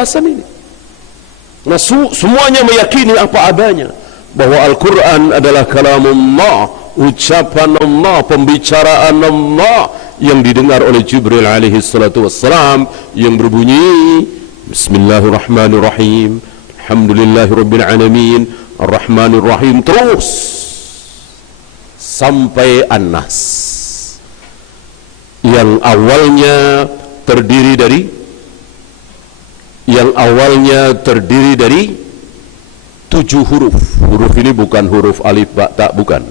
pembahasan ini. Nah, semuanya meyakini apa adanya, bahwa Al-Quran adalah kalamullah, ucapan Allah, pembicaraan Allah yang didengar oleh Jibril alaihi salatu wassalam, yang berbunyi Bismillahirrahmanirrahim, Alhamdulillahirabbil alamin, Ar-Rahmanirrahim, terus sampai An-Nas, yang awalnya terdiri dari 7 huruf. Huruf ini bukan huruf alif ba ta, bukan.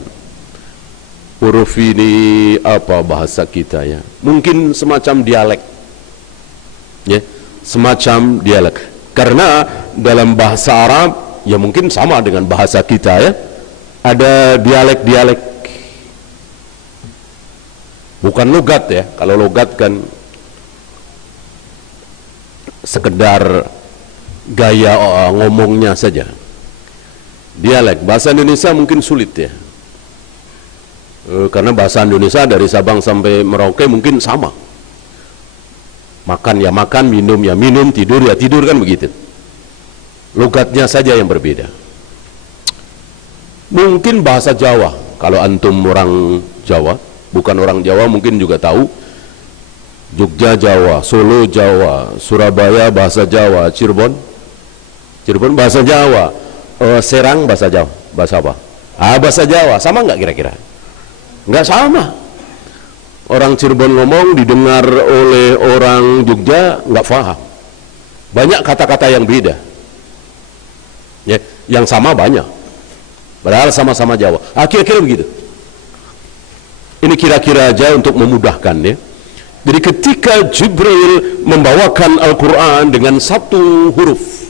Huruf ini apa bahasa kita ya? Mungkin semacam dialek. Ya, semacam dialek. Karena dalam bahasa Arab ya mungkin sama dengan bahasa kita ya. Ada dialek-dialek. Bukan logat ya. Kalau logat kan sekedar gaya ngomongnya saja. Dialek bahasa Indonesia mungkin sulit ya, karena bahasa Indonesia dari Sabang sampai Merauke mungkin sama. Makan ya makan, minum ya minum, tidur ya tidur, kan begitu. Logatnya saja yang berbeda. Mungkin bahasa Jawa, kalau antum orang Jawa, bukan orang Jawa mungkin juga tahu. Jogja Jawa, Solo Jawa, Surabaya bahasa Jawa, Cirebon bahasa Jawa, Serang bahasa Jawa, bahasa apa? Bahasa Jawa, sama nggak kira-kira? Nggak sama. Orang Cirebon ngomong didengar oleh orang Jogja nggak paham. Banyak kata-kata yang beda. Ya, yang sama banyak. Padahal sama-sama Jawa. Kira-kira begitu. Ini kira-kira aja untuk memudahkan ya. Jadi ketika Jibril membawakan Al-Quran dengan 1 huruf,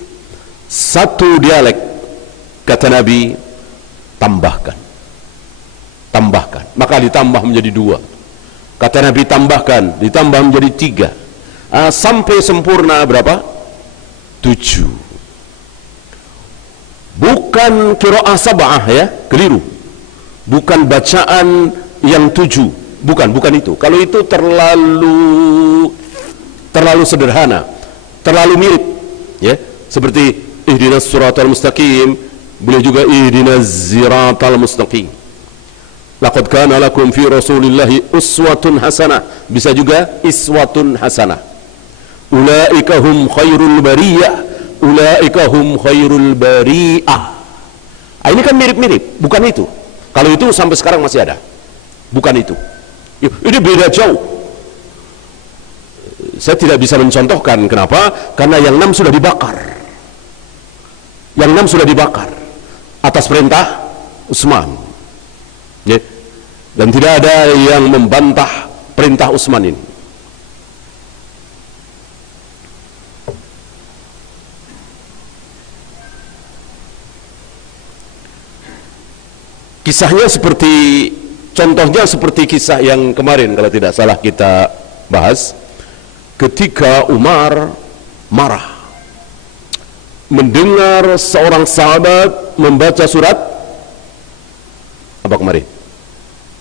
1 dialek, kata Nabi, tambahkan, maka ditambah menjadi 2. Kata Nabi tambahkan, ditambah menjadi 3, sampai sempurna berapa? 7. Bukan qiraah sab'ah ya, keliru. Bukan bacaan yang 7, bukan itu. Kalau itu terlalu sederhana, terlalu mirip ya, seperti ihdinas siratal mustaqim, boleh juga ihdinas siratal mustaqim. Laqad kana lakum fi rasulillahi uswatun hasanah, bisa juga iswatun hasanah. Ulaika hum khairul bariyah, ulaika hum khairul bari'ah. Ini kan mirip-mirip, bukan itu. Kalau itu sampai sekarang masih ada, bukan itu. Ini beda jauh. Saya tidak bisa mencontohkan, kenapa? Karena yang 6 sudah dibakar. Yang 6 sudah dibakar atas perintah Utsman ya. Dan tidak ada yang membantah perintah Utsman ini. Kisahnya contohnya seperti kisah yang kemarin kalau tidak salah kita bahas, ketika Umar marah mendengar seorang sahabat membaca surat apa kemarin?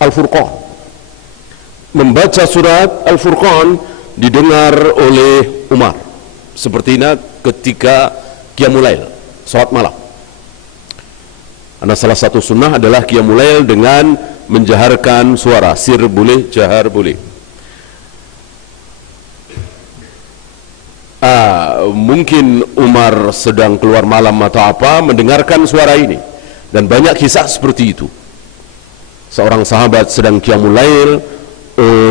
Al-Furqan. Membaca surat Al-Furqan didengar oleh Umar. Seperti ini ketika Qiyamul Lail, salat malam. Karena salah satu sunnah adalah Qiyamul Lail dengan menjaharkan suara, sir boleh, jahar boleh. Mungkin Umar sedang keluar malam atau apa, mendengarkan suara ini, dan banyak kisah seperti itu. Seorang sahabat sedang Qiyamul Lail,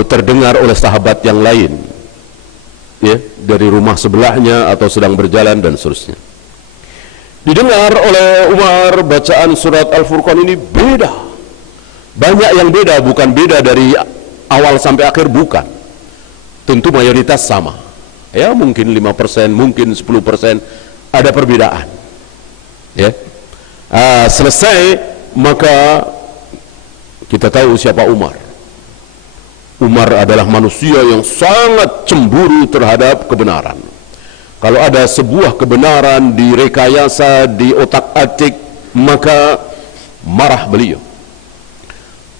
terdengar oleh sahabat yang lain ya, dari rumah sebelahnya atau sedang berjalan dan seterusnya. Didengar oleh Umar bacaan surat Al-Furqan ini beda, banyak yang beda, bukan beda dari awal sampai akhir, bukan. Tentu mayoritas sama ya, mungkin 5%, mungkin 10%, ada perbedaan ya. Selesai, maka kita tahu siapa Umar. Umar adalah manusia yang sangat cemburu terhadap kebenaran. Kalau ada sebuah kebenaran direkayasa, diotak-atik, maka marah beliau.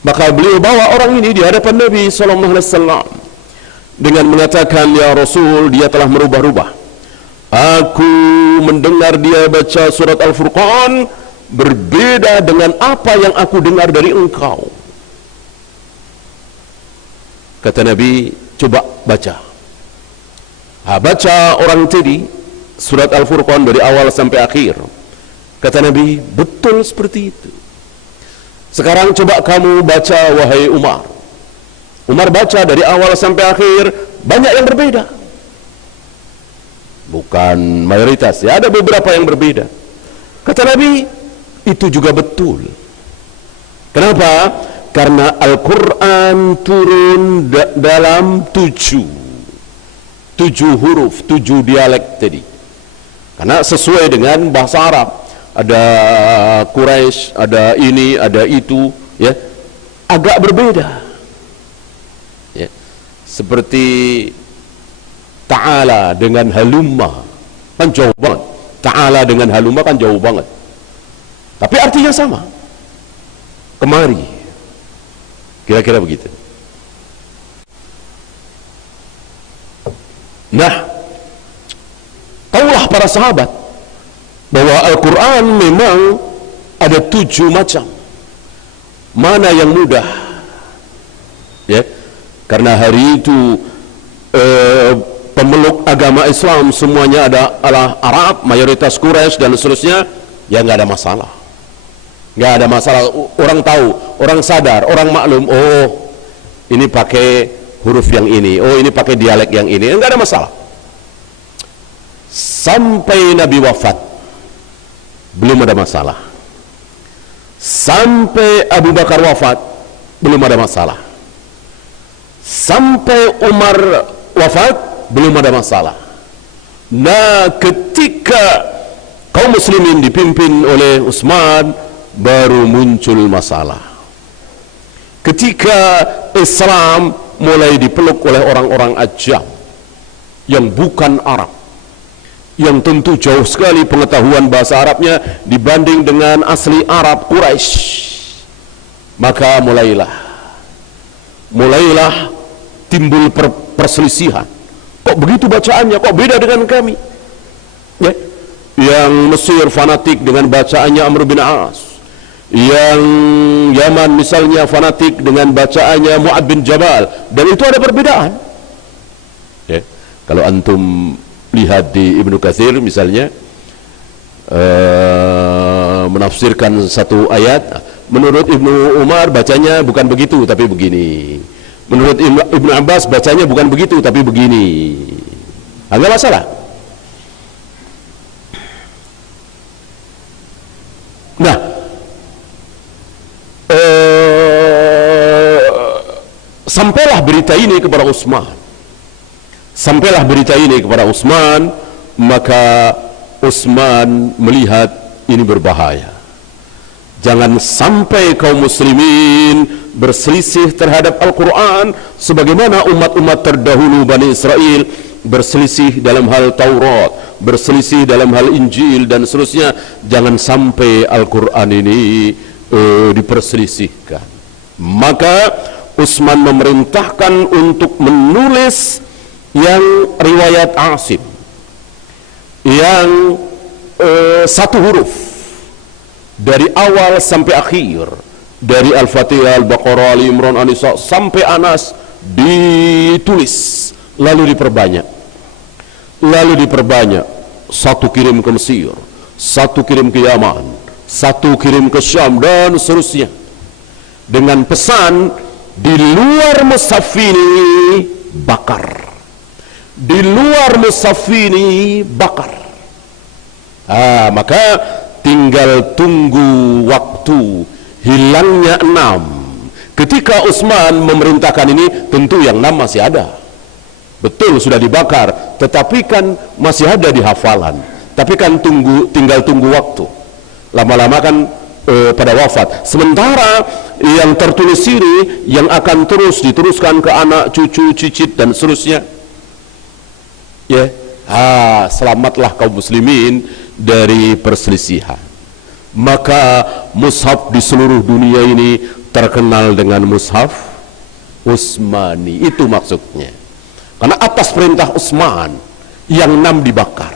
Maka beliau bawa orang ini di hadapan Nabi SAW dengan mengatakan, ya Rasul, dia telah merubah-rubah. Aku mendengar dia baca surat Al-Furqan berbeda dengan apa yang aku dengar dari engkau. Kata Nabi, coba baca. Baca orang tadi surat Al-Furqan dari awal sampai akhir. Kata Nabi, betul seperti itu. Sekarang coba kamu baca, wahai Umar. Umar baca dari awal sampai akhir, banyak yang berbeda. Bukan mayoritas, ya, ada beberapa yang berbeda. Kata Nabi, itu juga betul. Kenapa? Karena Al-Quran turun dalam tujuh huruf, 7 dialek tadi. Karena sesuai dengan bahasa Arab. Ada Quraisy, ada ini, ada itu, ya, agak berbeda. Ya. Seperti Ta'ala dengan halumma kan jauh banget. Ta'ala dengan halumma kan jauh banget. Tapi artinya sama. Kemari. Kira-kira begitu. Nah, taulah para sahabat bahwa Al-Quran memang ada 7 macam. Mana yang mudah? Ya, karena hari itu pemeluk agama Islam semuanya adalah Arab, mayoritas Quraisy dan seterusnya, ya nggak ada masalah. Nggak ada masalah. Orang tahu, orang sadar, orang maklum, oh ini pakai huruf yang ini, oh ini pakai dialek yang ini, nggak ada masalah. Sampai Nabi wafat, belum ada masalah. Sampai Abu Bakar wafat, belum ada masalah. Sampai Umar wafat, belum ada masalah. Nah, ketika kaum muslimin dipimpin oleh Utsman, baru muncul masalah. Ketika Islam mulai dipeluk oleh orang-orang ajam yang bukan Arab, yang tentu jauh sekali pengetahuan bahasa Arabnya dibanding dengan asli Arab Quraisy, maka mulailah timbul perselisihan. Kok begitu bacaannya, kok beda dengan kami, ya? Yang Mesir fanatik dengan bacaannya Amr bin As, yang Yaman misalnya fanatik dengan bacaannya Mu'ad bin Jabal, dan itu ada perbedaan, ya. Kalau antum lihat di Ibnu Katsir misalnya, menafsirkan satu ayat, menurut Ibnu Umar bacanya bukan begitu tapi begini, menurut Ibnu Abbas bacanya bukan begitu tapi begini. Enggak masalah. Nah, sampailah berita ini kepada Utsman. Maka Utsman melihat ini berbahaya. Jangan sampai kaum muslimin berselisih terhadap Al-Quran sebagaimana umat-umat terdahulu Bani Israel berselisih dalam hal Taurat, berselisih dalam hal Injil dan seterusnya. Jangan sampai Al-Quran ini diperselisihkan. Maka Utsman memerintahkan untuk menulis yang riwayat Asim, yang 1 huruf dari awal sampai akhir, dari Al-Fatihah, Al-Baqarah, Al-Imran, An-Nisa sampai Anas, ditulis lalu diperbanyak. 1 kirim ke Mesir, 1 kirim ke Yaman, 1 kirim ke Syam dan seterusnya, dengan pesan di luar mushaf ini bakar, di luar mushaf ini bakar. Maka tinggal tunggu waktu hilangnya 6. Ketika Utsman memerintahkan ini, tentu yang 6 masih ada. Betul sudah dibakar, tetapi kan masih ada di hafalan. Tapi kan tinggal tunggu waktu. Lama-lama kan pada wafat. Sementara yang tertulis ini yang akan terus diteruskan ke anak, cucu, cicit dan seterusnya. Ya, selamatlah kaum muslimin dari perselisihan. Maka mushaf di seluruh dunia ini terkenal dengan mushaf Utsmani. Itu maksudnya. Karena atas perintah Utsman yang 6 dibakar.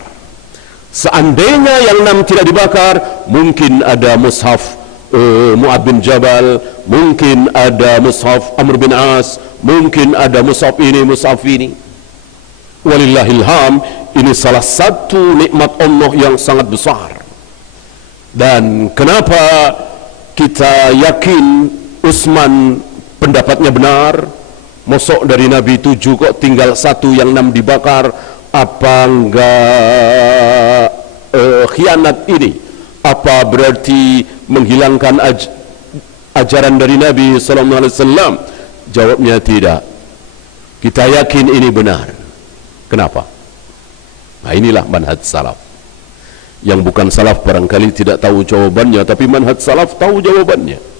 Seandainya yang 6 tidak dibakar, mungkin ada mushaf Mu'ad bin Jabal, mungkin ada mushaf Amr bin As, mungkin ada mushaf ini, mushaf ini. Walillahilham, ini salah satu nikmat Allah yang sangat besar. Dan kenapa kita yakin Utsman pendapatnya benar? Mosok dari Nabi 7 kok tinggal 1 yang 6 dibakar? Apa enggak khianat ini? Apa berarti menghilangkan ajaran dari Nabi sallallahu alaihi wasallam? Jawabnya tidak. Kita yakin ini benar. Kenapa? Nah, inilah manhaj salaf. Yang bukan salaf barangkali tidak tahu jawabannya, tapi manhaj salaf tahu jawabannya.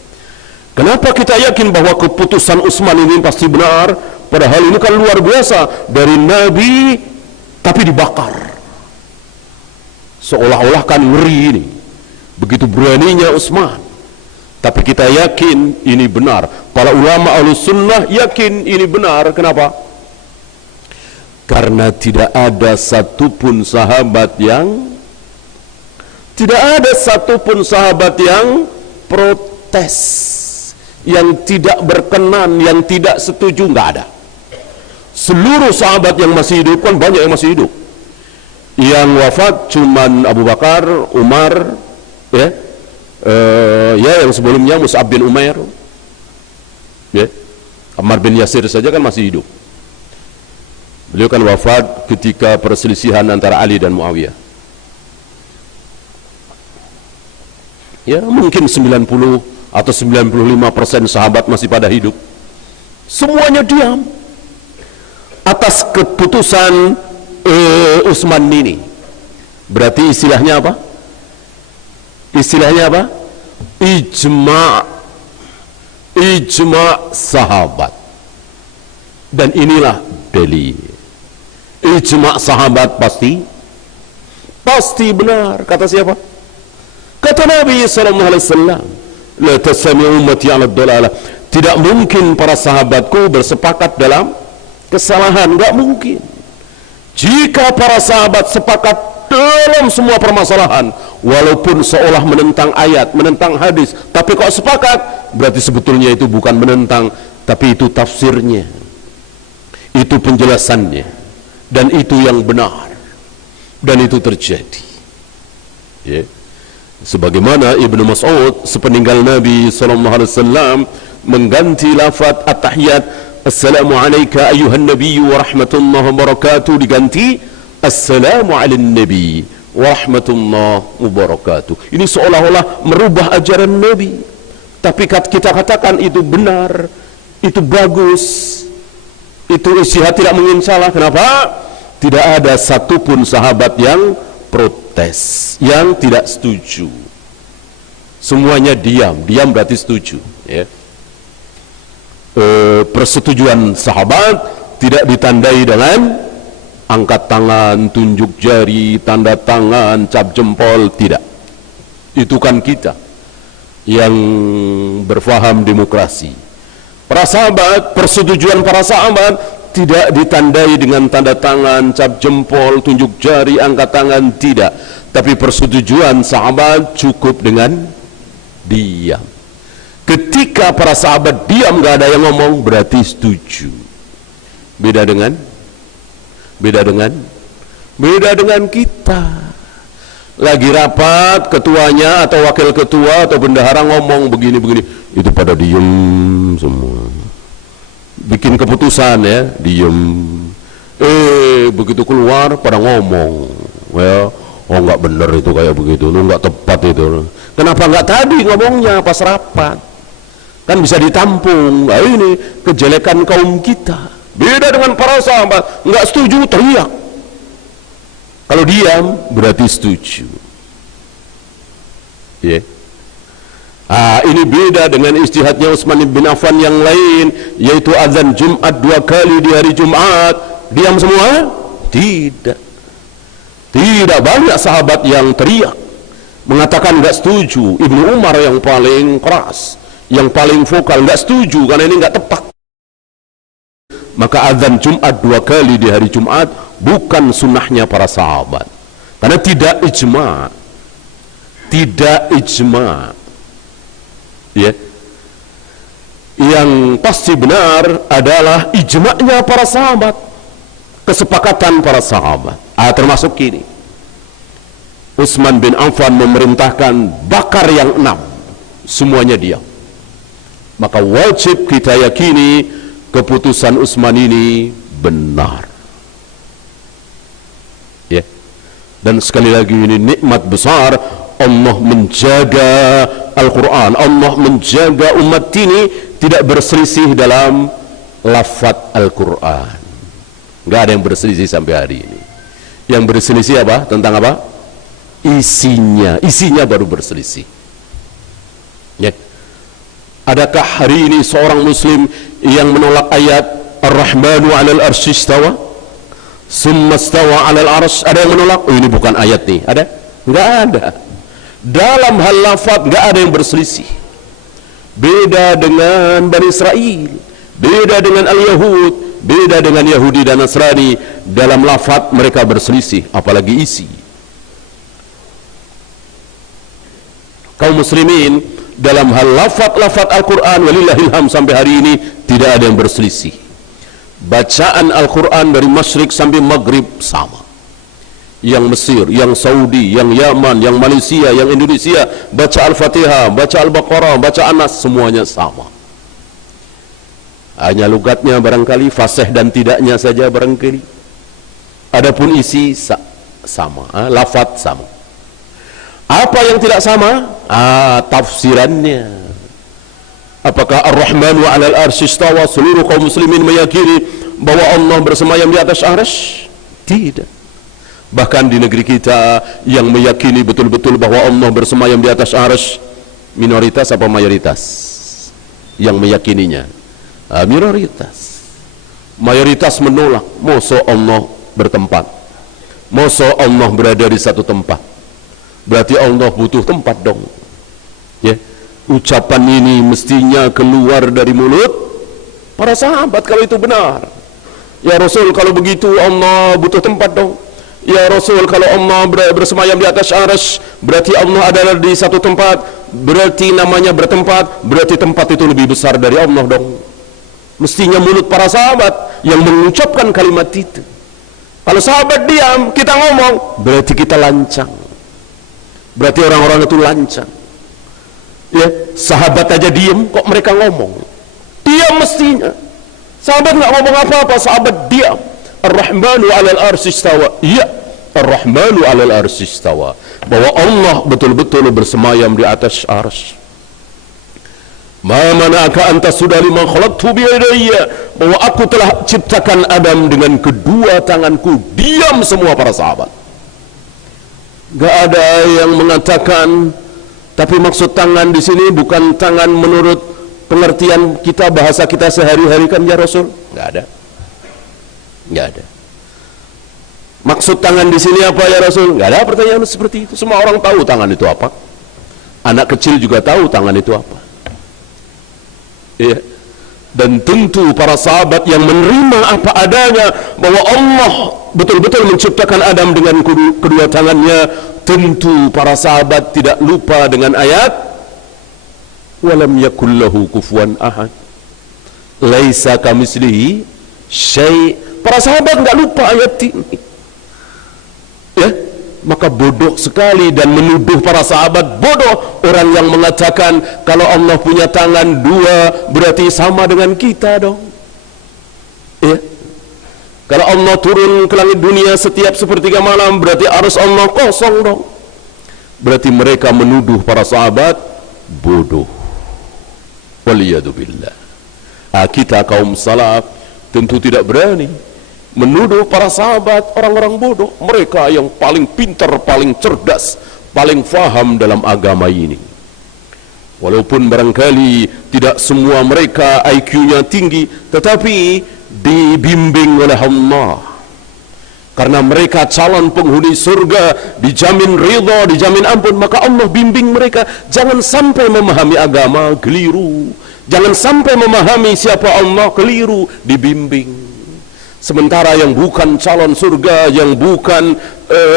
Kenapa kita yakin bahwa keputusan Utsman ini pasti benar? Padahal ini kan luar biasa, dari Nabi tapi dibakar. Seolah-olah kan ngeri ini. Begitu beraninya Utsman. Tapi kita yakin ini benar. Para ulama Ahlussunnah yakin ini benar. Kenapa? Karena tidak ada satupun sahabat yang protes, yang tidak berkenan, yang tidak setuju, nggak ada. Seluruh sahabat yang masih hidup, kan banyak yang masih hidup. Yang wafat cuman Abu Bakar, Umar, yang sebelumnya Mus'ab bin Umair, Ammar bin Yasir saja kan masih hidup. Beliau kan wafat ketika perselisihan antara Ali dan Muawiyah. Ya, mungkin 90 atau 95% sahabat masih pada hidup. Semuanya diam atas keputusan Utsman ini. Berarti istilahnya apa? Ijma' sahabat. Dan inilah dalil. Ijma' sahabat pasti benar. Kata siapa? Kata Nabi sallallahu alaihi wasallam, la tasmi'u ummati 'ala ad-dalalah. Tidak mungkin para sahabatku bersepakat dalam kesalahan, enggak mungkin. Jika para sahabat sepakat dalam semua permasalahan, walaupun seolah menentang ayat, menentang hadis, tapi kok sepakat, berarti sebetulnya itu bukan menentang, tapi itu tafsirnya, itu penjelasannya, dan itu yang benar, dan itu terjadi. Sebagaimana Ibnu Mas'ud sepeninggal Nabi SAW mengganti lafaz at-tahiyat Assalamu alayka ayyuhan nabiyyu wa rahmatullahi wa barakatuh diganti Assalamu ala nabi wa rahmatullahi wa barakatuh. Ini seolah-olah merubah ajaran Nabi, tapi kita katakan itu benar, itu bagus, itu ijtihad, tidak mungkin salah. Kenapa? Tidak ada satupun sahabat yang protes, yang tidak setuju. Semuanya diam berarti setuju, ya. Persetujuan sahabat tidak ditandai dengan angkat tangan, tunjuk jari, tanda tangan, cap jempol, tidak. Itu kan kita yang berfaham demokrasi. Para sahabat, persetujuan para sahabat tidak ditandai dengan tanda tangan, cap jempol, tunjuk jari, angkat tangan, tidak. Tapi persetujuan sahabat cukup dengan diam. Ketika para sahabat diam, gak ada yang ngomong, berarti setuju. Beda dengan kita. Lagi rapat, ketuanya atau wakil ketua atau bendahara ngomong begini-begini, itu pada diem semua. Bikin keputusan, ya, diem. Begitu keluar pada ngomong, well, oh nggak bener itu kayak begitu, nggak tepat itu. Kenapa nggak tadi ngomongnya pas rapat? Kan bisa ditampung. Nah, ini kejelekan kaum kita. Beda dengan para sahabat, nggak setuju teriak. Kalau diam berarti setuju. Ini beda dengan ijtihadnya Utsman bin Affan yang lain, yaitu azan Jumat 2 kali di hari Jumat. Diam semua? Tidak banyak sahabat yang teriak mengatakan nggak setuju. Ibnu Umar yang paling keras, yang paling vokal, nggak setuju karena ini nggak tepat. Maka azan Jumat 2 kali di hari Jumat bukan sunnahnya para sahabat, Karena tidak ijma, ya. Yang pasti benar adalah ijma'nya para sahabat, kesepakatan para sahabat. Termasuk ini, Utsman bin Affan memerintahkan bakar yang 6, semuanya diam. Maka wajib kita yakini keputusan Utsman ini benar, ya. Dan sekali lagi, ini nikmat besar Allah menjaga Al-Quran, Allah menjaga umat ini tidak berselisih dalam lafaz Al-Quran. Nggak ada yang berselisih sampai hari ini. Yang berselisih apa? Tentang apa? Isinya baru berselisih, ya. Adakah hari ini seorang muslim yang menolak ayat Ar-Rahmanu 'alal arsy istawa summa istawa 'alal arsy? Ada yang menolak? Oh, ini bukan ayat nih. Ada? Enggak ada. Dalam hal lafaz enggak ada yang berselisih. Beda dengan Bani Israel, beda dengan Al-Yahud, beda dengan Yahudi dan Nasrani. Dalam lafaz mereka berselisih, apalagi isi. Kaum muslimin dalam hal lafaz Al-Quran walillahilham sampai hari ini tidak ada yang berselisih. Bacaan Al-Quran dari Masyrik sampai Maghrib sama. Yang Mesir, yang Saudi, yang Yaman, yang Malaysia, yang Indonesia, baca Al-Fatihah, baca Al-Baqarah, baca An-Nas, semuanya sama. Hanya logatnya barangkali, fasih dan tidaknya saja barangkali. Adapun isi sama, lafaz sama. Apa yang tidak sama? Tafsirannya. Apakah Ar-Rahmanu 'alal arsy istawa, seluruh kaum muslimin meyakini bahwa Allah bersemayam di atas arsy? Tidak. Bahkan di negeri kita yang meyakini betul-betul bahwa Allah bersemayam di atas arsy, minoritas apa mayoritas yang meyakininya? Minoritas. Mayoritas menolak. Masa Allah bertempat? Masa Allah berada di satu tempat? Berarti Allah butuh tempat dong, ya. Ucapan ini mestinya keluar dari mulut para sahabat kalau itu benar. Ya Rasul, kalau begitu Allah butuh tempat dong. Ya Rasul, kalau Allah bersemayam di atas arsy, berarti Allah adalah di satu tempat, berarti namanya bertempat, berarti tempat itu lebih besar dari Allah dong. Mestinya mulut para sahabat yang mengucapkan kalimat itu. Kalau sahabat diam, kita ngomong, berarti kita lancang. Berarti orang-orang itu lancang, ya. Sahabat aja diam, kok mereka ngomong? Diam mestinya. Sahabat nggak ngomong apa-apa, sahabat diam. Ar-Rahmanu 'alal arsy istawa. Iya, Ar-Rahmanu 'alal arsy istawa. Bahwa Allah betul-betul bersemayam di atas arsy. Ma mana'aka anta sudah lima khalaqtu bi yadayya. Bahwa aku telah ciptakan Adam dengan kedua tanganku. Diam semua para sahabat. Gak ada yang mengatakan, tapi maksud tangan di sini bukan tangan menurut pengertian kita, bahasa kita sehari-hari kan ya Rasul? Gak ada. Maksud tangan di sini apa ya Rasul? Gak ada pertanyaan seperti itu. Semua orang tahu tangan itu apa. Anak kecil juga tahu tangan itu apa. Iya. Dan tentu para sahabat yang menerima apa adanya, bahwa Allah betul-betul menciptakan Adam dengan kedua tangannya, tentu para sahabat tidak lupa dengan ayat walam yakul lahu kufuwan ahad, laisa kamitslihi syai'. Para sahabat enggak lupa ayat ini, ya. Maka bodoh sekali dan menuduh para sahabat bodoh orang yang mengatakan kalau Allah punya tangan dua berarti sama dengan kita dong, ya. Kalau Allah turun ke langit dunia setiap sepertiga malam berarti arsy Allah kosong dong. Berarti mereka menuduh para sahabat bodoh. Waliyadzubillah. Kita kaum salaf tentu tidak berani menuduh para sahabat orang-orang bodoh. Mereka yang paling pintar, paling cerdas, paling faham dalam agama ini. Walaupun barangkali tidak semua mereka IQ-nya tinggi, tetapi dibimbing oleh Allah. Karena mereka calon penghuni surga, dijamin ridha, dijamin ampun, maka Allah bimbing mereka. Jangan sampai memahami agama keliru, jangan sampai memahami siapa Allah keliru, dibimbing. Sementara yang bukan calon surga, yang bukan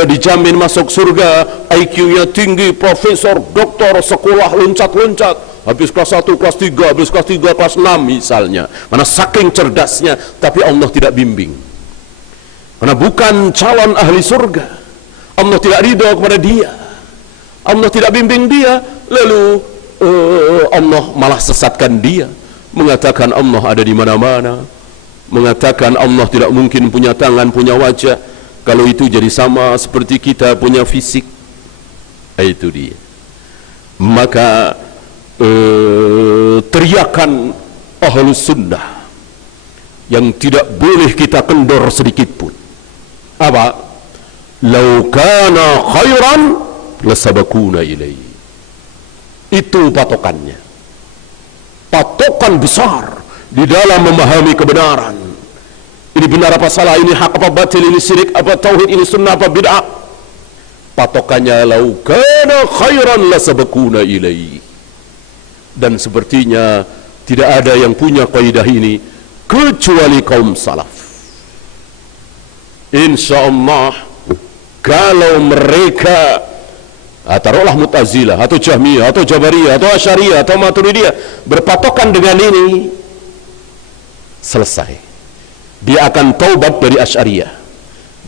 dijamin masuk surga, IQ-nya tinggi, profesor, doktor, sekolah loncat-loncat, habis kelas 1, kelas 3, habis kelas 3, kelas 6 misalnya. Mana saking cerdasnya, tapi Allah tidak bimbing. Karena bukan calon ahli surga, Allah tidak ridho kepada dia, Allah tidak bimbing dia, lalu Allah malah sesatkan dia, mengatakan Allah ada di mana-mana, mengatakan Allah tidak mungkin punya tangan, punya wajah. Kalau itu jadi sama seperti kita punya fisik. Itu dia. Maka teriakan ahlus sunnah yang tidak boleh kita kendor sedikit pun, apa? Lau kana khairan lasabakuna ilaihi. Itu patokannya, patokan besar di dalam memahami kebenaran. Ini benar apa salah, ini hak apa batil, ini syirik apa tauhid, ini sunnah apa bid'ah. Patokannya lau kana khairan lasabakuna ilaihi. Dan sepertinya tidak ada yang punya kaidah ini kecuali kaum salaf. Insyaallah kalau mereka taruhlah Mu'tazilah atau Jahmiyah atau Jabariyah atau Asy'ariyah atau Maturidiyah berpatokan dengan ini, selesai. Dia akan taubat dari Asy'ariyah,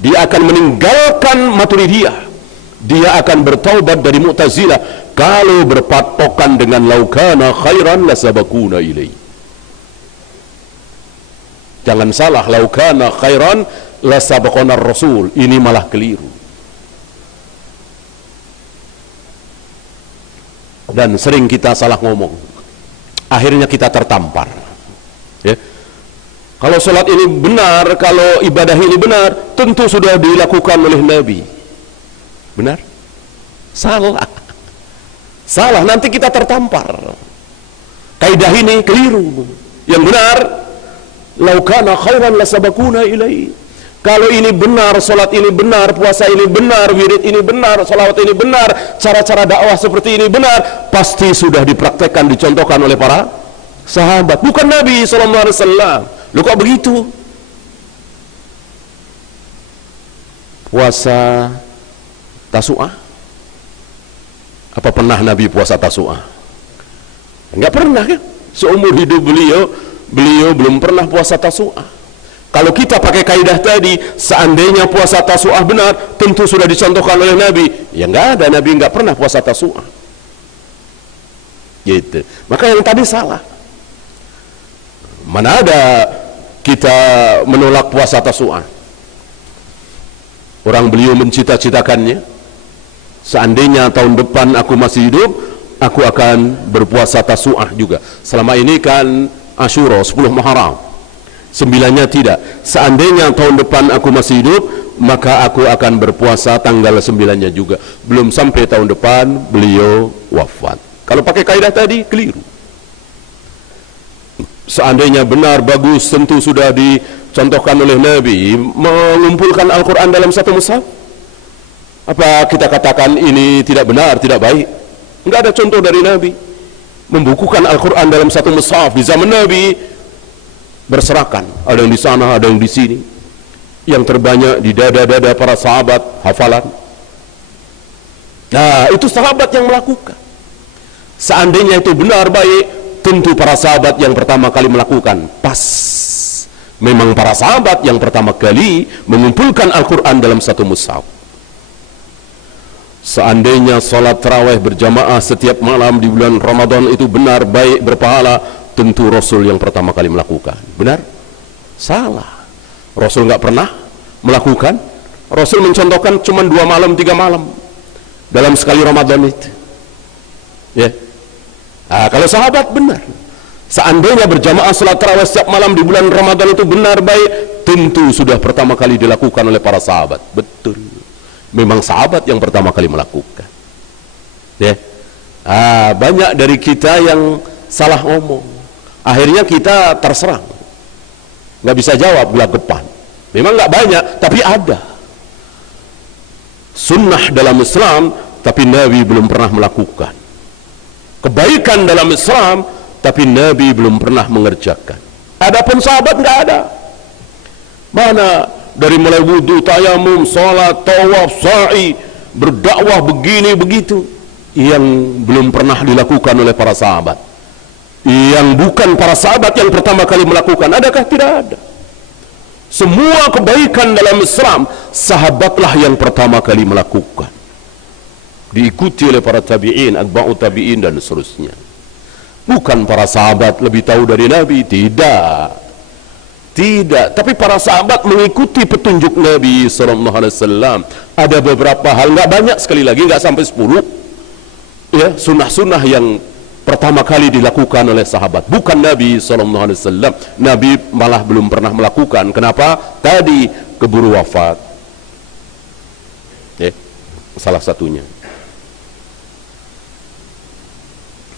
dia akan meninggalkan Maturidiyah, dia akan bertaubat dari Mu'tazilah kalau berpatokan dengan laukana khairan lasabakuna ilaihi. Jangan salah, laukana khairan lasabaqana rasul, ini malah keliru. Dan sering kita salah ngomong, akhirnya kita tertampar, ya. Kalau sholat ini benar, kalau ibadah ini benar, tentu sudah dilakukan oleh Nabi. Benar? Salah. Salah, nanti kita tertampar. Kaidah ini keliru. Yang benar, laukana khairan lasabakuna ilaihi. Kalau ini benar, sholat ini benar, puasa ini benar, wirid ini benar, sholawat ini benar, cara-cara dakwah seperti ini benar, pasti sudah dipraktekkan, dicontohkan oleh para sahabat, bukan Nabi SAW. Lu kok begitu? Puasa Tasu'ah, apa pernah Nabi puasa Tasu'ah? Enggak pernah kan? Seumur hidup beliau belum pernah puasa Tasu'ah. Kalau kita pakai kaidah tadi, seandainya puasa Tasu'ah benar, tentu sudah dicontohkan oleh Nabi. Ya enggak ada, Nabi enggak pernah puasa Tasu'ah. Gitu. Maka yang tadi salah. Mana ada kita menolak puasa Tasu'ah? Orang beliau mencita-citakannya, seandainya tahun depan aku masih hidup, aku akan berpuasa Tasu'ah juga. Selama ini kan Asyura 10 Muharram, 9-nya tidak. Seandainya tahun depan aku masih hidup, maka aku akan berpuasa tanggal 9-nya juga. Belum sampai tahun depan beliau wafat. Kalau pakai kaidah tadi keliru. Seandainya benar, bagus, tentu sudah dicontohkan oleh Nabi mengumpulkan Al-Quran dalam satu mushaf. Apa kita katakan ini tidak benar, tidak baik? Enggak ada contoh dari Nabi membukukan Al-Quran dalam satu mushaf. Di zaman Nabi berserakan, ada yang di sana, ada yang di sini. Yang terbanyak di dada-dada para sahabat hafalan. Nah, itu sahabat yang melakukan. Seandainya itu benar baik, tentu para sahabat yang pertama kali melakukan. Pas, memang para sahabat yang pertama kali mengumpulkan Al-Quran dalam satu mushaf. Seandainya salat tarawih berjamaah setiap malam di bulan Ramadan itu benar baik berpahala, tentu Rasul yang pertama kali melakukan. Benar? Salah. Rasul nggak pernah melakukan. Rasul mencontohkan cuma 2 malam 3 malam dalam sekali Ramadan itu, ya. Nah, kalau sahabat benar, seandainya berjamaah salat tarawih setiap malam di bulan Ramadan itu benar baik, tentu sudah pertama kali dilakukan oleh para sahabat. Betul, memang sahabat yang pertama kali melakukan, ya. Banyak dari kita yang salah ngomong, akhirnya kita terserang, nggak bisa jawab gelagapan. Memang nggak banyak, tapi ada sunnah dalam Islam, tapi Nabi belum pernah melakukan. Kebaikan dalam Islam, tapi Nabi belum pernah mengerjakan. Adapun sahabat nggak ada. Mana dari mulai wudu, tayamum, salat, tawaf, sa'i, berdakwah begini begitu yang belum pernah dilakukan oleh para sahabat, yang bukan para sahabat yang pertama kali melakukan? Adakah? Tidak ada. Semua kebaikan dalam Islam sahabatlah yang pertama kali melakukan, diikuti oleh para tabi'in, atba'u tabi'in dan seterusnya. Bukan para sahabat lebih tahu dari Nabi, tidak. Tidak, tapi para sahabat mengikuti petunjuk Nabi SAW. Ada beberapa hal, nggak banyak, sekali lagi nggak sampai 10 ya, sunnah-sunnah yang pertama kali dilakukan oleh sahabat, bukan Nabi SAW. Nabi malah belum pernah melakukan. Kenapa? Tadi keburu wafat ya, salah satunya,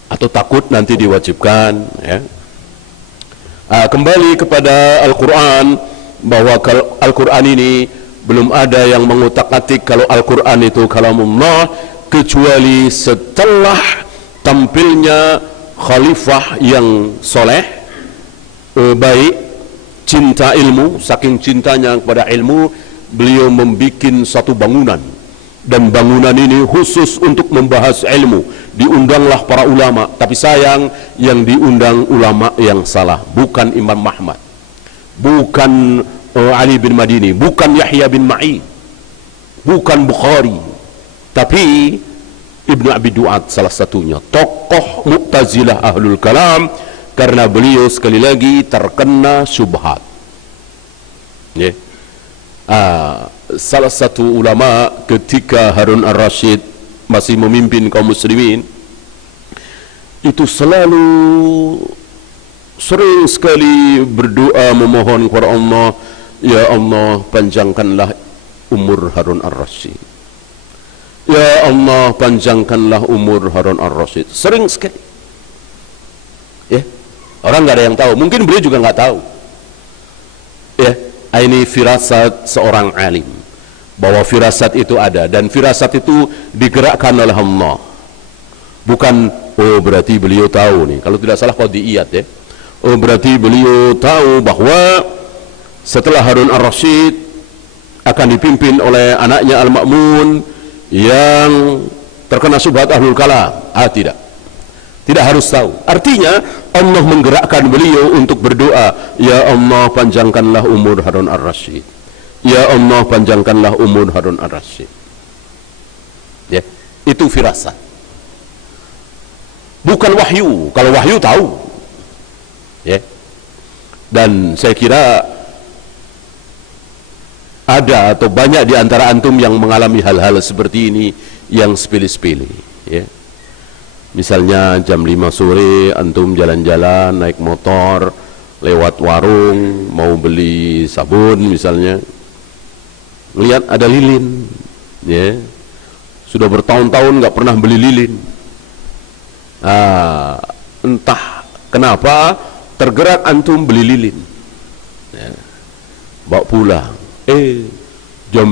atau takut nanti diwajibkan ya. Kembali kepada Al-Quran, bahwa Al-Quran ini belum ada yang mengutak-atik kalau Al-Quran itu kalamullah kecuali setelah tampilnya khalifah yang soleh, baik, cinta ilmu. Saking cintanya kepada ilmu, beliau membuat satu bangunan, dan bangunan ini khusus untuk membahas ilmu. Diundanglah para ulama, tapi sayang yang diundang ulama yang salah, bukan Imam Ahmad, bukan Ali bin Madini, bukan Yahya bin Ma'in, bukan Bukhari, tapi Ibnu Abi Du'ad salah satunya, tokoh Mu'tazilah Ahlul Kalam, karena beliau sekali lagi terkena syubhat ya. Salah satu ulama ketika Harun Ar-Rasyid masih memimpin kaum muslimin, itu selalu sering sekali berdoa memohon kepada Allah, ya Allah panjangkanlah umur Harun Ar-Rasyid, ya Allah panjangkanlah umur Harun Ar-Rasyid. Sering sekali ya, orang nggak ada yang tahu, mungkin beliau juga nggak tahu ya. Ini firasat seorang alim, bahwa firasat itu ada, dan firasat itu digerakkan oleh Allah. Bukan, oh berarti beliau tahu nih, kalau tidak salah Qadiyat ya, oh berarti beliau tahu bahwa setelah Harun Ar-Rasyid akan dipimpin oleh anaknya Al-Ma'mun yang terkena syubhat Ahlul Kalam. Tidak, tidak harus tahu. Artinya Allah menggerakkan beliau untuk berdoa, ya Allah panjangkanlah umur Harun Ar-Rasyid, ya Allah panjangkanlah umur Harun Ar-Rasyid ya. Itu firasat, bukan wahyu. Kalau wahyu tahu ya. Dan saya kira ada atau banyak di antara antum yang mengalami hal-hal seperti ini yang sepele-sepele ya. Misalnya jam 5 sore antum jalan-jalan naik motor lewat warung mau beli sabun misalnya, lihat ada lilin ya. Sudah bertahun-tahun nggak pernah beli lilin, entah kenapa tergerak antum beli lilin ya. Bawa pulang, jam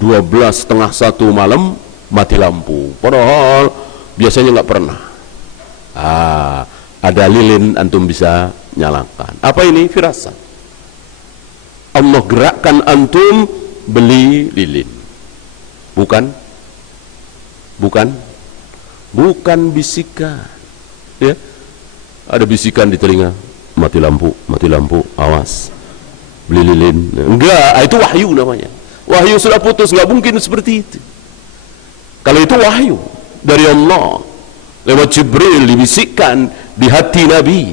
12 setengah 1 malam mati lampu, padahal biasanya nggak pernah. Ada lilin antum bisa nyalakan. Apa ini? Firasat. Allah gerakkan antum beli lilin, bukan bisikan ya. Ada bisikan di telinga, mati lampu, awas beli lilin. Enggak, itu wahyu namanya. Wahyu sudah putus, nggak mungkin seperti itu. Kalau itu wahyu dari Allah lewat Jibril dibisikkan di hati Nabi,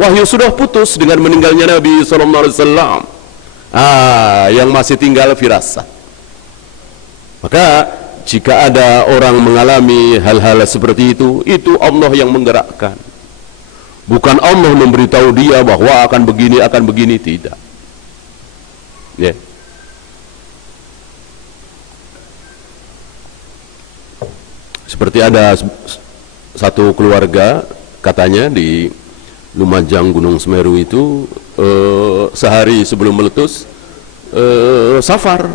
wahyu sudah putus dengan meninggalnya Nabi SAW. Yang masih tinggal firasat. Maka jika ada orang mengalami hal-hal seperti itu Allah yang menggerakkan, bukan Allah memberitahu dia bahwa akan begini, tidak ya. Seperti ada satu keluarga katanya di Lumajang Gunung Semeru itu, sehari sebelum meletus safar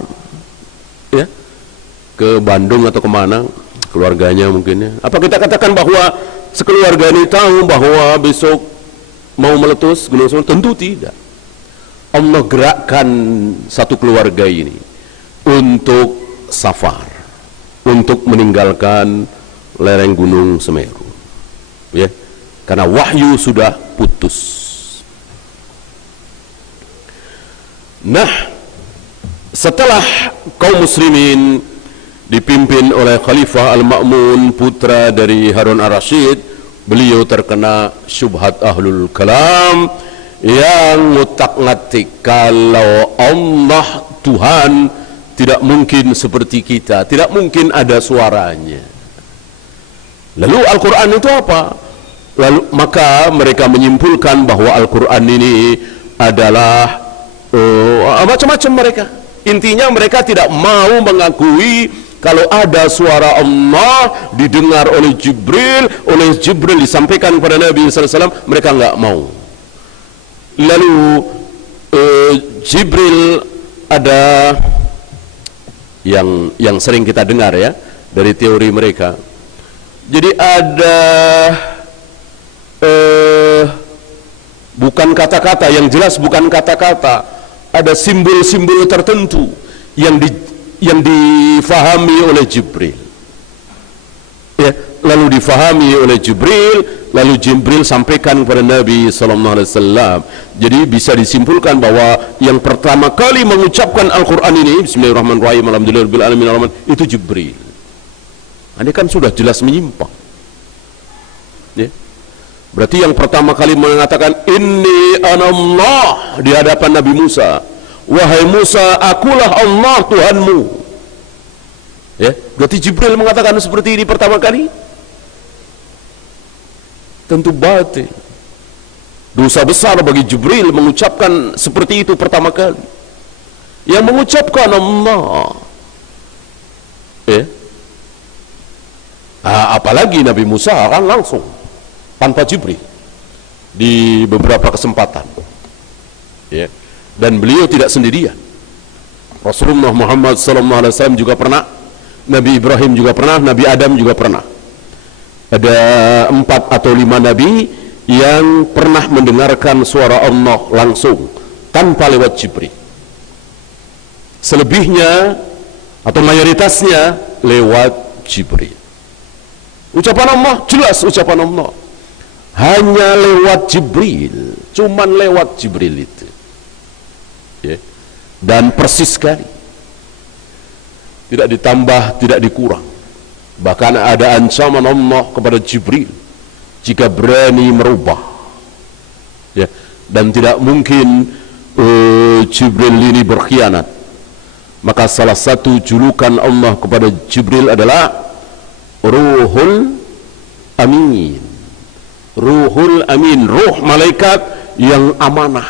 ya ke Bandung atau kemana, keluarganya mungkin ya. Apa kita katakan bahwa sekeluarga ini tahu bahwa besok mau meletus Gunung Semeru? Tentu tidak. Allah gerakkan satu keluarga ini untuk safar, untuk meninggalkan lereng Gunung Semeru, ya, karena wahyu sudah putus. Nah, setelah kaum muslimin dipimpin oleh Khalifah Al-Ma'mun, putra dari Harun Ar-Rasyid, beliau terkena syubhat ahlul kalam yang ngutak-ngatik kalau Allah Tuhan tidak mungkin seperti kita, tidak mungkin ada suaranya. Lalu Al-Quran itu apa? Lalu maka mereka menyimpulkan bahwa Al-Quran ini adalah macam-macam mereka. Intinya mereka tidak mau mengakui kalau ada suara Allah didengar oleh Jibril disampaikan kepada Nabi SAW, mereka enggak mau. Lalu Jibril ada yang sering kita dengar ya dari teori mereka. Jadi ada bukan kata-kata yang jelas, bukan kata-kata, ada simbol-simbol tertentu yang difahami oleh Jibril, ya, lalu difahami oleh Jibril, lalu Jibril sampaikan kepada Nabi sallallahu alaihi wasallam. Jadi bisa disimpulkan bahwa yang pertama kali mengucapkan Al-Qur'an ini, bismillahirrahmanirrahim, alhamdulillahirabbil alamin arrahman, itu Jibril. Ini kan sudah jelas menyimpang, ya. Berarti yang pertama kali mengatakan inni anallah di hadapan Nabi Musa, wahai Musa, akulah Allah Tuhanmu, ya. Berarti Jibril mengatakan seperti ini pertama kali. Tentu batil, dosa besar bagi Jibril mengucapkan seperti itu pertama kali. Yang mengucapkan Allah, ya. Apalagi Nabi Musa kan langsung tanpa Jibril di beberapa kesempatan, ya. Dan beliau tidak sendirian. Rasulullah Muhammad SAW juga pernah, Nabi Ibrahim juga pernah, Nabi Adam juga pernah. Ada 4 atau 5 nabi yang pernah mendengarkan suara Allah langsung tanpa lewat Jibril. Selebihnya atau mayoritasnya lewat Jibril. Ucapan Allah jelas, ucapan Allah hanya lewat Jibril, cuman lewat Jibril itu, ya. Dan persis sekali, tidak ditambah, tidak dikurang. Bahkan ada ancaman Allah kepada Jibril jika berani merubah, ya. Dan tidak mungkin Jibril ini berkhianat. Maka salah satu julukan Allah kepada Jibril adalah Ruhul Amin. Ruhul Amin, ruh malaikat yang amanah,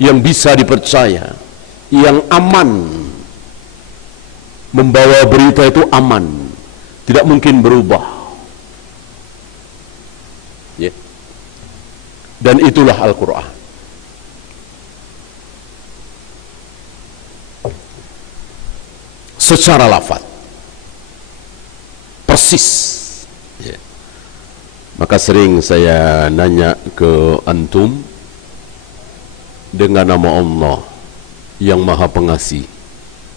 yang bisa dipercaya, yang aman. Membawa berita itu aman, tidak mungkin berubah, ya. Dan itulah Al-Quran. Secara lafaz persis, ya. Maka sering saya nanya ke antum, dengan nama Allah yang Maha Pengasih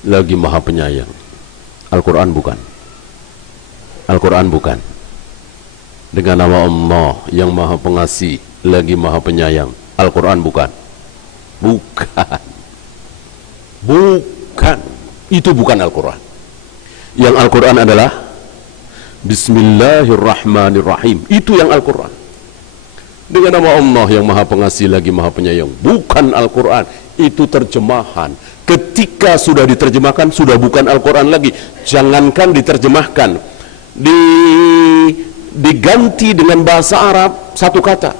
lagi Maha Penyayang, Al-Quran bukan? Al-Quran bukan? Dengan nama Allah yang Maha Pengasih lagi Maha Penyayang, Al-Quran bukan? Bukan. Bukan. Itu bukan Al-Quran. Yang Al-Quran adalah Bismillahirrahmanirrahim. Itu yang Al-Quran. Dengan nama Allah yang Maha Pengasih lagi Maha Penyayang. Bukan Al-Quran. Itu terjemahan. Ketika sudah diterjemahkan, sudah bukan Al-Quran lagi. Jangankan diterjemahkan, diganti dengan bahasa Arab satu kata.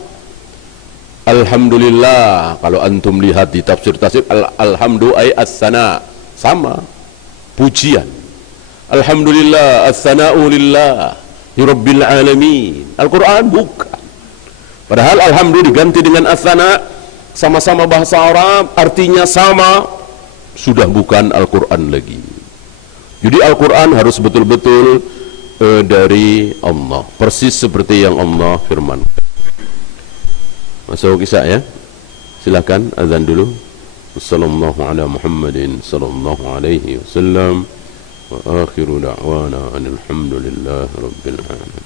Alhamdulillah. Kalau antum lihat di tafsir-tafsir, alhamdu ay as-sana, sama, pujian. Alhamdulillah, as-sana'u lillah rabbil alamin. Al-Quran bukan. Padahal alhamdulillah diganti dengan as-sana, sama-sama bahasa Arab, artinya sama, sudah bukan Al-Quran lagi. Jadi Al-Quran harus betul-betul dari Allah, persis seperti yang Allah firmankan. Masuk kisah ya. Silakan azan dulu. sallallahu ala Muhammadin sallallahu alaihi wasallam. Wa akhiru da'wana alhamdulillahi rabbil alamin.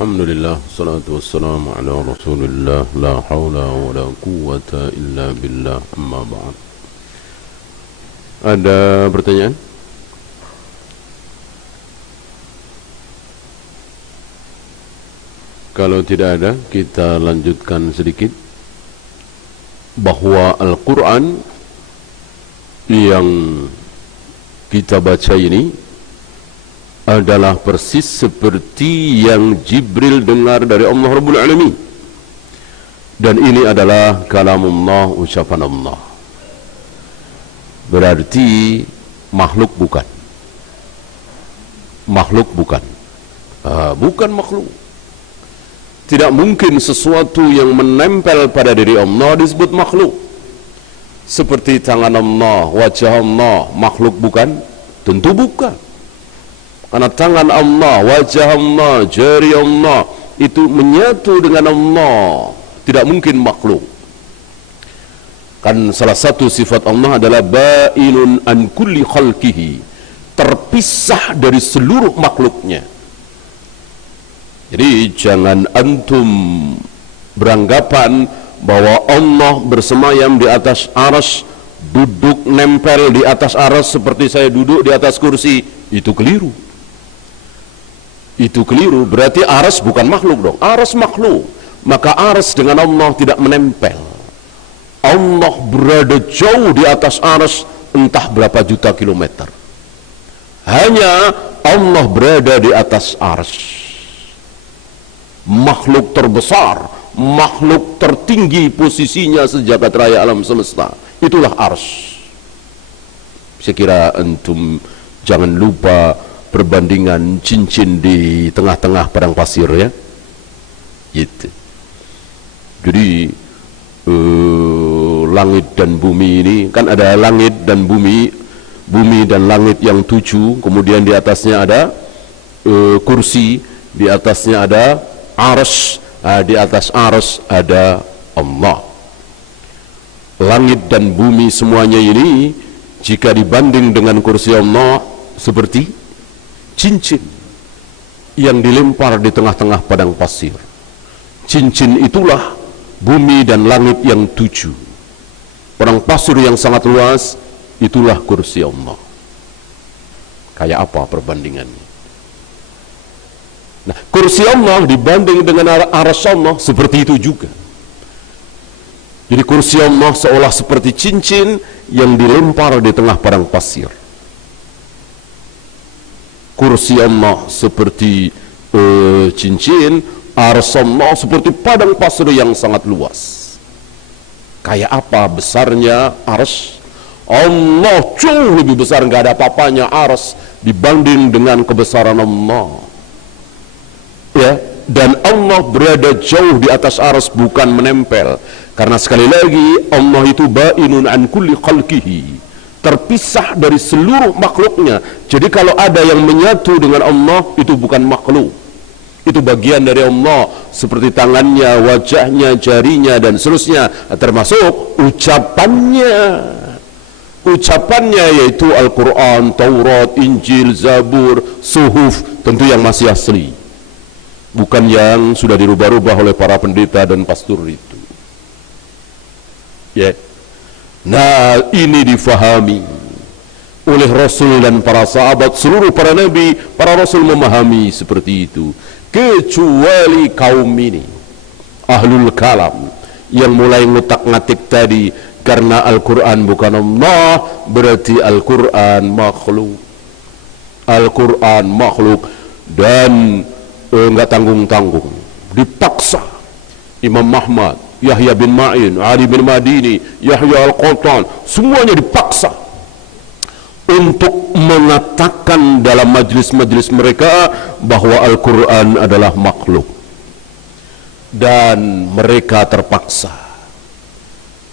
Alhamdulillah, salatu wassalamu ala rasulillah, la hawla wa la quwwata illa billah, amma ba'd. Ada pertanyaan? Kalau tidak ada, kita lanjutkan sedikit. Bahwa Al-Quran yang kita baca ini adalah persis seperti yang Jibril dengar dari Allah Rabbul Alamin, dan ini adalah kalamullah, ucapan Allah. Berarti makhluk bukan, bukan makhluk. Tidak mungkin sesuatu yang menempel pada diri Allah disebut makhluk. Seperti tangan Allah, wajah Allah, makhluk bukan? Tentu bukan. Karena tangan Allah, wajah Allah, jari Allah itu menyatu dengan Allah, tidak mungkin makhluk. Kan salah satu sifat Allah adalah ba'inun an kulli khalqihi, terpisah dari seluruh makhluknya. Jadi jangan antum beranggapan bahwa Allah bersemayam di atas arsy, duduk nempel di atas arsy seperti saya duduk di atas kursi. Itu keliru. Itu keliru, berarti arsy bukan makhluk dong. Arsy makhluk, maka arsy dengan Allah tidak menempel. Allah berada jauh di atas arsy entah berapa juta kilometer. Hanya Allah berada di atas arsy. Makhluk terbesar, makhluk tertinggi posisinya sejagat raya alam semesta, itulah arsy. Saya kira antum jangan lupa perbandingan cincin di tengah-tengah padang pasir, ya. Gitu. Jadi langit dan bumi ini kan ada langit dan bumi, bumi dan langit yang 7, kemudian di atasnya ada kursi, di atasnya ada arsy, di atas arsy ada Allah. Langit dan bumi semuanya ini jika dibanding dengan kursi Allah seperti cincin yang dilempar di tengah-tengah padang pasir. Cincin itulah bumi dan langit yang 7. Padang pasir yang sangat luas, itulah kursi Allah. Kayak apa perbandingannya? Nah, kursi Allah dibanding dengan arsy Allah seperti itu juga. Jadi kursi Allah seolah seperti cincin yang dilempar di tengah padang pasir. Kursi Allah seperti cincin, arsy Allah seperti padang pasir yang sangat luas. Kayak apa besarnya arsy? Allah jauh lebih besar, nggak ada apa-apanya arsy dibanding dengan kebesaran Allah. Ya, dan Allah berada jauh di atas arsy, bukan menempel. Karena sekali lagi Allah itu ba'inun an kulli khalqihi, terpisah dari seluruh makhluknya. Jadi kalau ada yang menyatu dengan Allah, itu bukan makhluk, itu bagian dari Allah, seperti tangannya, wajahnya, jarinya, dan seterusnya, termasuk ucapannya yaitu Al-Quran, Taurat, Injil, Zabur, Suhuf, tentu yang masih asli, bukan yang sudah dirubah-rubah oleh para pendeta dan pastor itu, ya. Nah, ini difahami oleh Rasul dan para sahabat. Seluruh para nabi, para rasul memahami seperti itu, kecuali kaum ini, ahlul kalam, yang mulai ngutak-ngatik tadi. Karena Al-Quran bukan Allah, berarti Al-Quran makhluk. Al-Quran makhluk, dan enggak tanggung-tanggung, dipaksa Imam Ahmad, Yahya bin Ma'in, Ali bin Madini, Yahya Al-Qattan, semuanya dipaksa untuk mengatakan dalam majlis-majlis mereka bahwa Al-Quran adalah makhluk. Dan mereka terpaksa.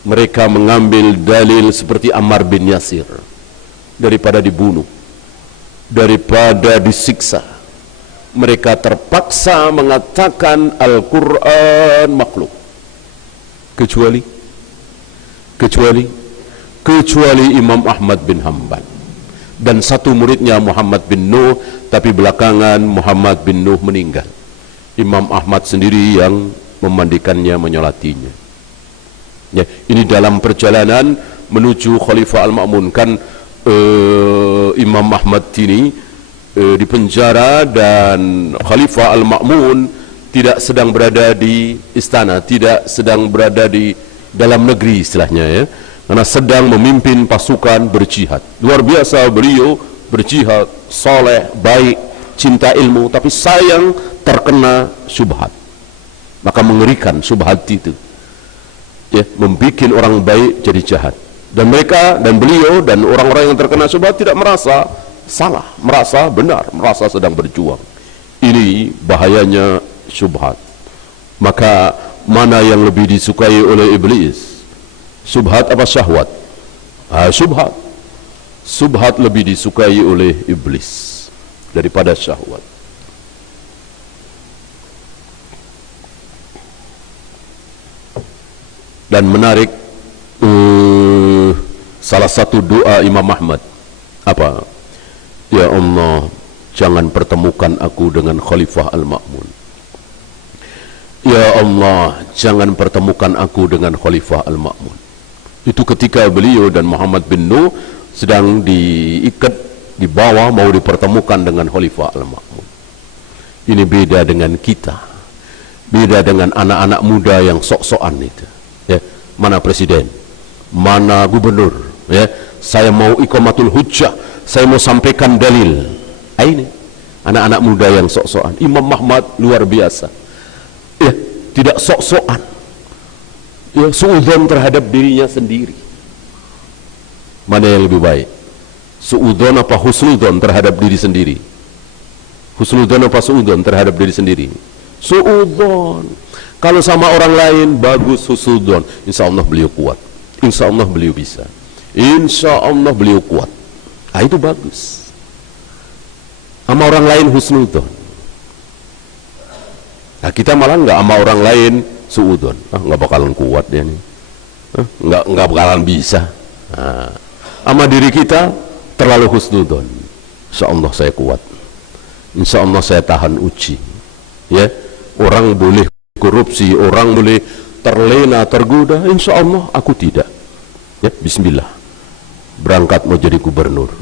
Mereka mengambil dalil seperti Ammar bin Yasir, daripada dibunuh, daripada disiksa, mereka terpaksa mengatakan Al-Quran makhluk. kecuali Imam Ahmad bin Hanbal dan satu muridnya Muhammad bin Nuh, tapi belakangan Muhammad bin Nuh meninggal. Imam Ahmad sendiri yang memandikannya, menyolatinya. Ya, ini dalam perjalanan menuju Khalifah Al-Ma'mun. Kan Imam Ahmad ini dipenjara dan Khalifah Al-Ma'mun tidak sedang berada di istana, tidak sedang berada di dalam negeri istilahnya, ya, karena sedang memimpin pasukan berjihad. Luar biasa beliau berjihad, soleh, baik, cinta ilmu, tapi sayang terkena syubhat. Maka mengerikan syubhat itu, ya, membuat orang baik jadi jahat. Dan mereka dan beliau dan orang-orang yang terkena syubhat tidak merasa salah, merasa benar, merasa sedang berjuang. Ini bahayanya syubhat. Maka mana yang lebih disukai oleh iblis? Syubhat apa syahwat? Syubhat. Syubhat lebih disukai oleh iblis daripada syahwat. Dan menarik, salah satu doa Imam Ahmad apa? Ya Allah, jangan pertemukan aku dengan Khalifah Al-Ma'mun. Ya Allah, jangan pertemukan aku dengan Khalifah Al-Ma'mun. Itu ketika beliau dan Muhammad bin Nuh sedang diikat di bawah, mau dipertemukan dengan Khalifah Al-Ma'mun. Ini beda dengan kita, beda dengan anak-anak muda yang sok-sokan itu, ya. Mana presiden, mana gubernur, ya, saya mau iqamatul hujjah, saya mau sampaikan dalil. Ini anak-anak muda yang sok-sokan. Imam Ahmad luar biasa, ya, tidak sok-sokan, ya, suudzon terhadap dirinya sendiri. Mana yang lebih baik, suudzon apa husnudzon terhadap diri sendiri? Husnudzon apa suudzon terhadap diri sendiri? Suudzon. Kalau sama orang lain bagus husnudzon, insya Allah beliau kuat, insya Allah beliau bisa, insya Allah beliau kuat. Itu bagus. Sama orang lain husnudzon. Nah, kita malah nggak sama orang lain suudzon. Nggak bakalan kuat dia nih, nggak bakalan bisa. Sama diri kita terlalu husnudzon. Insya Allah saya kuat, insya Allah saya tahan uji. Ya, orang boleh korupsi, orang boleh terlena, tergoda, insya Allah aku tidak. Ya, bismillah, berangkat mau jadi gubernur,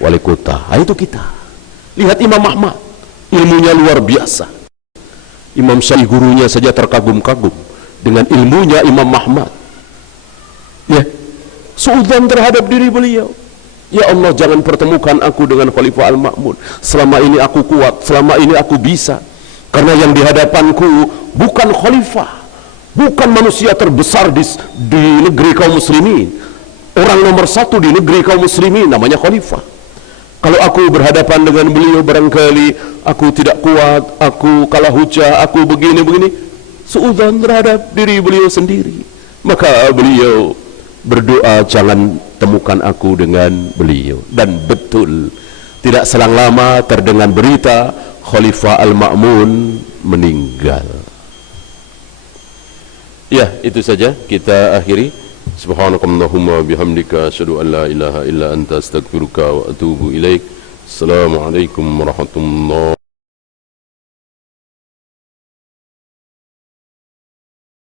wali kota. Itu kita. Lihat Imam Ahmad, ilmunya luar biasa. Imam Syafi'i gurunya saja terkagum-kagum dengan ilmunya Imam Ahmad. Ya, suudzon terhadap diri beliau. Ya Allah, jangan pertemukan aku dengan Khalifah Al-Ma'mun. Selama ini aku kuat, selama ini aku bisa. Karena yang di hadapanku bukan khalifah, bukan manusia terbesar di negeri kaum muslimin. Orang nomor satu di negeri kaum muslimin namanya khalifah. Kalau aku berhadapan dengan beliau, barangkali aku tidak kuat, aku kalah hujah, aku begini-begini. Suudzon terhadap diri beliau sendiri. Maka beliau berdoa, jangan temukan aku dengan beliau. Dan betul, tidak selang lama terdengar berita Khalifah Al-Ma'mun meninggal. Ya, itu saja kita akhiri. Subhanakallahumma bihamdika asyhadu an la ilaha illa anta astaghfiruka wa atubu ilaik. Assalamualaikum warahmatullahi